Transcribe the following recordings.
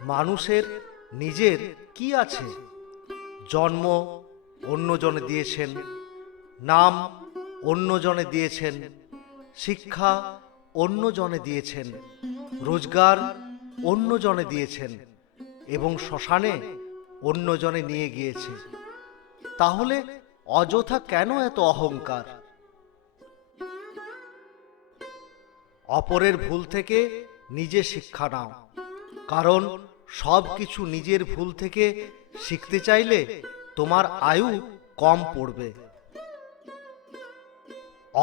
মানুষের নিজের কি আছে? জন্ম অন্যজনে দিয়েছেন, নাম অন্যজনে দিয়েছেন, শিক্ষা অন্যজনে দিয়েছেন, রোজগার অন্যজনে দিয়েছেন এবং শ্মশানে অন্যজনে নিয়ে গিয়েছে। তাহলে অযথা কেন এত অহংকার? অপরের ভুল থেকে নিজে শিক্ষা নাও, কারণ সব কিছু নিজের ভুল থেকে শিখতে চাইলে তোমার আয়ু কম পড়বে।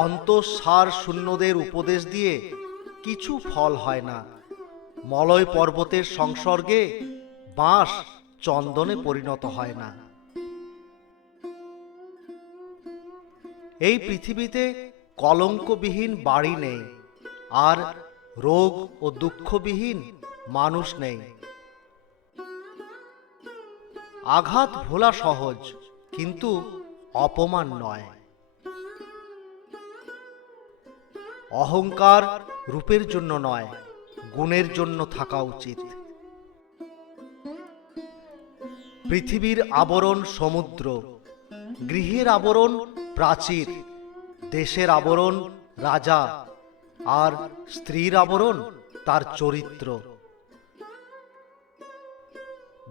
অন্তঃসার শূন্যদের উপদেশ দিয়ে কিছু ফল হয় না। মলয় পর্বতের সংসর্গে বাঁশ চন্দনে পরিণত হয় না। এই পৃথিবীতে কলঙ্কবিহীন বাড়ি নেই, আর রোগ ও দুঃখবিহীন মানুষ নেই। আঘাত ভোলা সহজ, কিন্তু অপমান নয়। অহংকার রূপের জন্য নয়, গুণের জন্য থাকা উচিত। পৃথিবীর আবরণ সমুদ্র, গৃহের আবরণ প্রাচীর, দেশের আবরণ রাজা, আর স্ত্রীর আবরণ তার চরিত্র।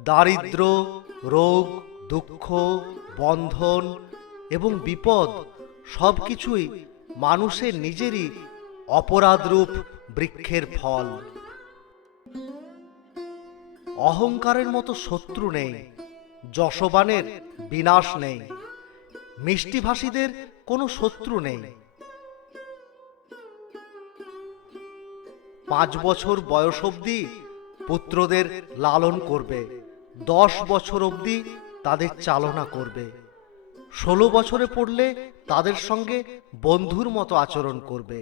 দারিদ্র, রোগ, দুঃখ, বন্ধন এবং বিপদ সবকিছুই মানুষের নিজেরই অপরাধরূপ বৃক্ষের ফল। অহংকারের মতো শত্রু নেই, যশবানের বিনাশ নেই, মিষ্টিভাষীদের কোনো শত্রু নেই। 5 বছর বয়স অবধি পুত্রদের লালন করবে, 10 বছর অবধি তাদের চালনা করবে, 16 বছরে পড়লে তাদের সঙ্গে বন্ধুর মতো আচরণ করবে।